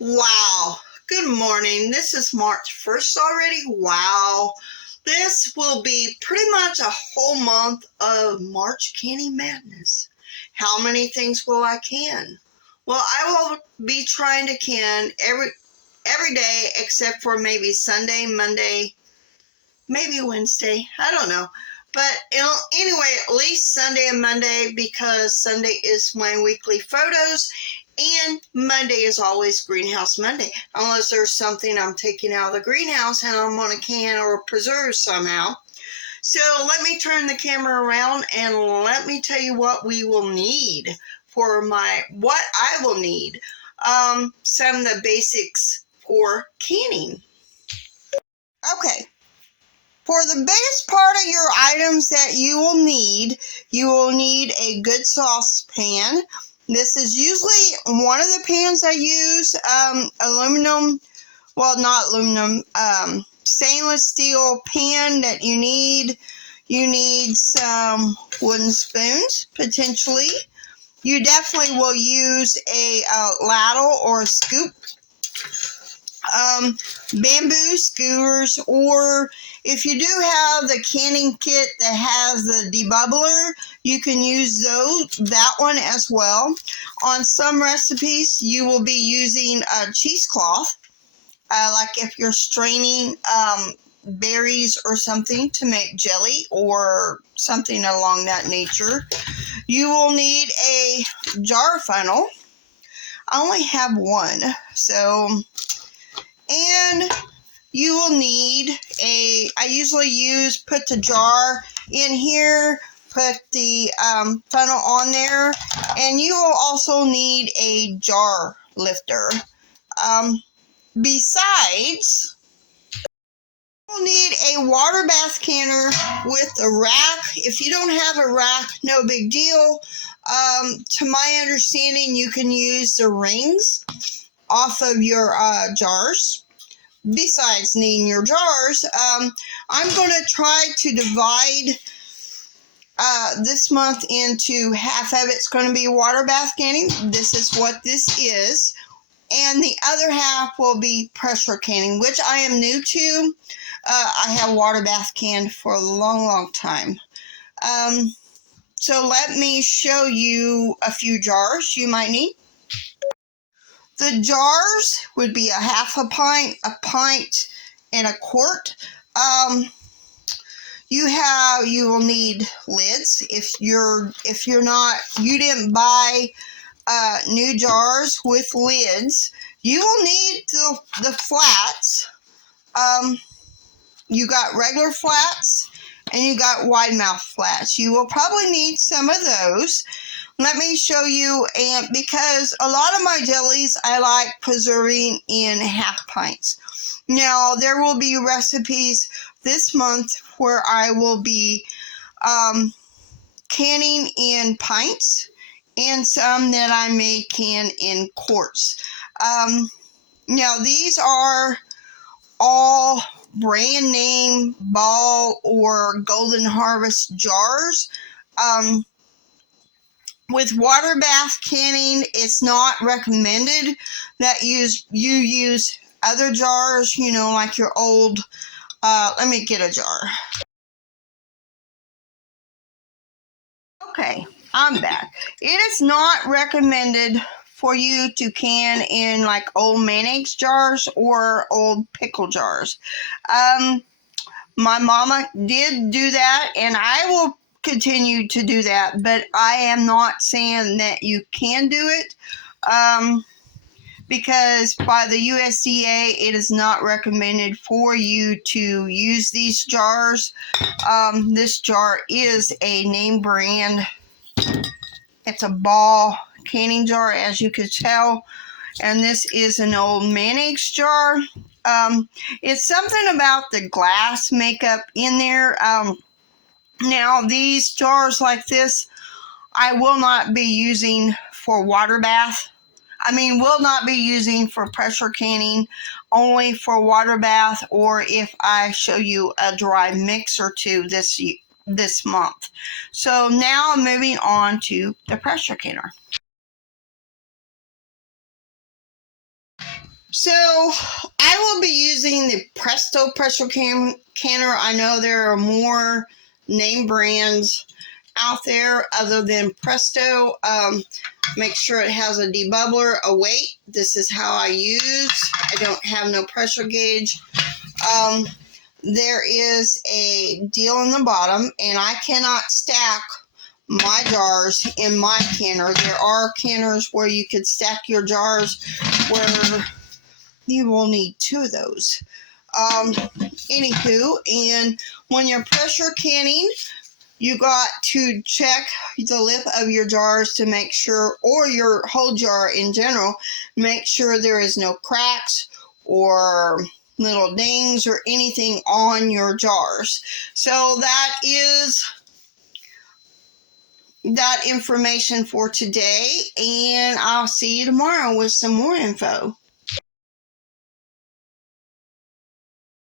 Wow. Good morning. This is March 1st already. Wow. This will be pretty much a whole month of March canning madness. How many things will I can? Well, I will be trying to can every day except for maybe Sunday, Monday, maybe Wednesday. I don't know. But anyway, at least Sunday and Monday, because Sunday is my weekly photos and Monday is always Greenhouse Monday, unless there's something I'm taking out of the greenhouse and I'm going to can or preserve somehow. So let me turn the camera around and let me tell you what we will need for what I will need. Some of the basics for canning. Okay. For the biggest part of your items that you will need a good saucepan. This is usually one of the pans I use, aluminum, well, not aluminum, stainless steel pan that you need. You need some wooden spoons, potentially. You definitely will use a ladle or a scoop. Bamboo skewers, or if you do have the canning kit that has the debubbler, you can use that one as well. On some recipes, you will be using a cheesecloth, like if you're straining berries or something to make jelly or something along that nature. You will need a jar funnel. I only have one, and you will need I usually put the jar in here, put the funnel on there, and you will also need a jar lifter. Besides, you'll need a water bath canner with a rack. If you don't have a rack, no big deal. To my understanding, you can use the rings off of your jars. Besides needing your jars, I'm going to try to divide this month into half of it's going to be water bath canning. This is what this is. And the other half will be pressure canning, which I am new to. I have water bath canned for a long, long time. So let me show you a few jars you might need. The jars would be a half a pint, and a quart. You will need lids. If you didn't buy new jars with lids, you will need the flats. You got regular flats and you got wide mouth flats. You will probably need some of those. Let me show you, and because a lot of my jellies I like preserving in half pints. Now, there will be recipes this month where I will be canning in pints, and some that I may can in quarts. Now, these are all brand name Ball or Golden Harvest jars. With water bath canning, it's not recommended that you use other jars, like your old, let me get a jar. Okay, I'm back. It is not recommended for you to can in like old mayonnaise jars or old pickle jars. My mama did do that, and I will continue to do that, but I am not saying that you can do it, because by the USDA, it is not recommended for you to use these jars. This jar is a name brand. It's a Ball canning jar, as you could tell, and this is an old mayonnaise jar. It's something about the glass makeup in there. Now, these jars like this, I will not be using for water bath. Will not be using for pressure canning, only for water bath, or if I show you a dry mix or two this month. So now I'm moving on to the pressure canner. So I will be using the Presto pressure canner. I know there are more name brands out there other than Presto. Make sure it has a debubbler, a weight. This is how I use. I don't have no pressure gauge. There is a deal on the bottom, and I cannot stack my jars in my canner. There are canners where you could stack your jars where you will need 2 of those. Anywho, and when you're pressure canning, you got to check the lip of your jars to make sure, or your whole jar in general, make sure there is no cracks or little dings or anything on your jars. So that is that information for today, and I'll see you tomorrow with some more info.